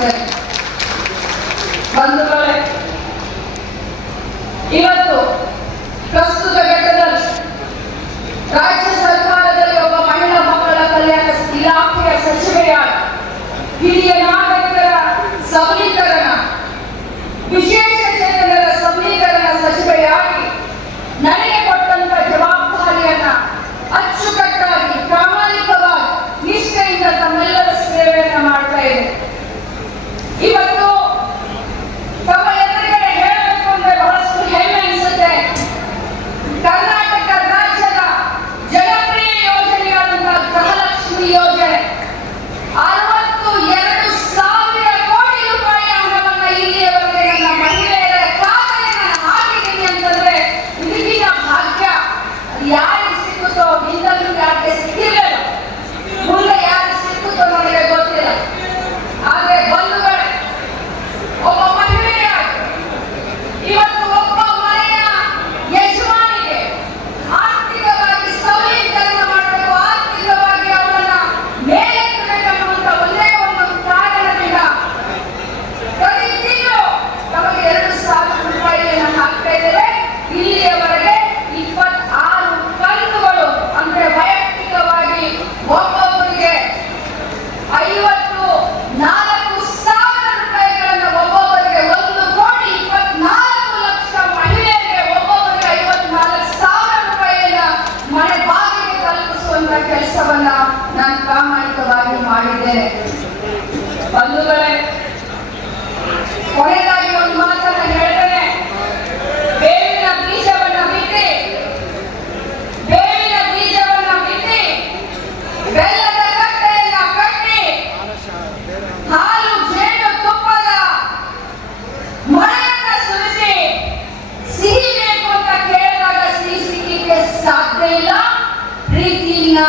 ಬಯಸ್ತೇನೆ. ಬಂಧುಗಳೇ, ಇವತ್ತು ಪ್ರಸ್ತುತ ಘಟ್ಟದಲ್ಲಿ ರಾಜ್ಯ ಸರ್ಕಾರದಲ್ಲಿ ಒಬ್ಬ ಮಹಿಳಾ ಮಕ್ಕಳ ಕಲ್ಯಾಣ ಇಲಾಖೆಯ ಸಚಿವೆಯಾಗಿ ಹಿರಿಯ ನಾಗರಿಕರ ಸಬಲೀಕರಣ, ವಿಶೇಷ ಚೇತನರ ಸಬಲೀಕರಣ ಸಚಿವೆಯಾಗಿ ನನಗೆ ಕೊಟ್ಟಂತ ಜವಾಬ್ದಾರಿಯನ್ನ ಅಚ್ಚುಕಟ್ಟಾಗಿ ಪ್ರಾಮಾಣಿಕವಾಗಿ ನಿಷ್ಠೆಯಿಂದ ತಮ್ಮೆಲ್ಲರ ಸೇವೆಯನ್ನ ಮಾಡ್ತಾ ಇದೆ. ಇವತ್ತು ತಮ್ಮ ಎದುರುಗಡೆ ಹೇಳಬೇಕು ಅಂದ್ರೆ ಬಹಳಷ್ಟು ಹೆಮ್ಮೆ ಅನಿಸುತ್ತೆ. ಕರ್ನಾಟಕ ರಾಜ್ಯದ ಜನಪ್ರಿಯ ಯೋಜನೆಯಾದಂತಹ ಗೃಹಲಕ್ಷ್ಮಿ ಯೋಜನೆ 62,000 ಕೋಟಿ ರೂಪಾಯಿ ಹಣವನ್ನ ಇಲ್ಲಿಯವರೆಗೆ ನನ್ನ ಮಹಿಳೆಯರ ಖಾತೆಗೆ ನಾನು ಹಾಕಿದ್ದೀನಿ ಅಂತಂದ್ರೆ ಇದೀಗ ಭಾಗ್ಯ. ಯಾರಿಗೆ ಸಿಕ್ಕುತ್ತೋ ಹಿಂದಲೂ ಯಾರಿಗೆ ಸಿಕ್ಕಿರಲಿಲ್ಲ, ಮುಂದೆ ಯಾರಿಗೆ ಸಿಕ್ಕುತ್ತೋ ನನಗೆ ಗೊತ್ತಿಲ್ಲ. ಆದ್ರೆ ಬಂಧುಗಳೇ, ಒಬ್ಬ ಮಹಿಳೆಯಾಗಿ ಇವತ್ತು ಒಬ್ಬ ಮನೆಯ ಯಜಮಾನಿಗೆ ಆರ್ಥಿಕವಾಗಿ ಸಬಲೀಕರಣ ಮಾಡಬೇಕು, ಆರ್ಥಿಕವಾಗಿ ಅವರನ್ನ ಮೇಲೆತ್ತಬೇಕನ್ನುವಂತ ಒಂದೇ ಒಂದು ಕಾರಣದಿಂದ ಪ್ರತಿ ತಿಂಗಳು ನಮಗೆ 2,000 ರೂಪಾಯಿಯನ್ನು ಹಾಕ್ತಾ ಇದ್ದೇವೆ. ಇಲ್ಲಿಯವರೆಗೆ 26 ಕಂತುಗಳು ಅಂದ್ರೆ ವೈಯಕ್ತಿಕವಾಗಿ ಒಬ್ಬೊಬ್ಬರಿಗೆ 54,000 ರೂಪಾಯಿಗಳನ್ನು ಒಬ್ಬೊಬ್ಬರಿಗೆ 1,24,00,000 ಮಹಿಳೆಯರಿಗೆ ಒಬ್ಬೊಬ್ಬರಿಗೆ 54,000 ರೂಪಾಯಿಯನ್ನ ಮನೆ ಬಾಗಿಲಿಗೆ ತಲುಪಿಸುವಂತ ಕೆಲಸವನ್ನ ನಾನು ಪ್ರಾಮಾಣಿಕವಾಗಿ ಮಾಡಿದ್ದೇನೆ. ಬಂಧುಗಳೇ, ಕೊನೆಗಾಗಿ ಒಂದು ಮಾತನ್ನ ಹೇಳ್ತೇನೆ. ಬೇವಿನ ಬೀಜವನ್ನ ಬಿತ್ತಿ ಬೆಲ್ಲದ ಕಟ್ಟೆಯನ್ನ ಕಟ್ಟಿ ಹಾಲು ಜೇನು ತುಪ್ಪದ ಮಳೆಯನ್ನ ಸುರಿಸಿ ಸಿಹಿ ಬೇಕು ಅಂತ ಕೇಳಿದಾಗ ಸಿಹಿ ಸಿಗಲಿಕ್ಕೆ ಸಾಧ್ಯ ಇಲ್ಲ. ಪ್ರೀತಿಯನ್ನ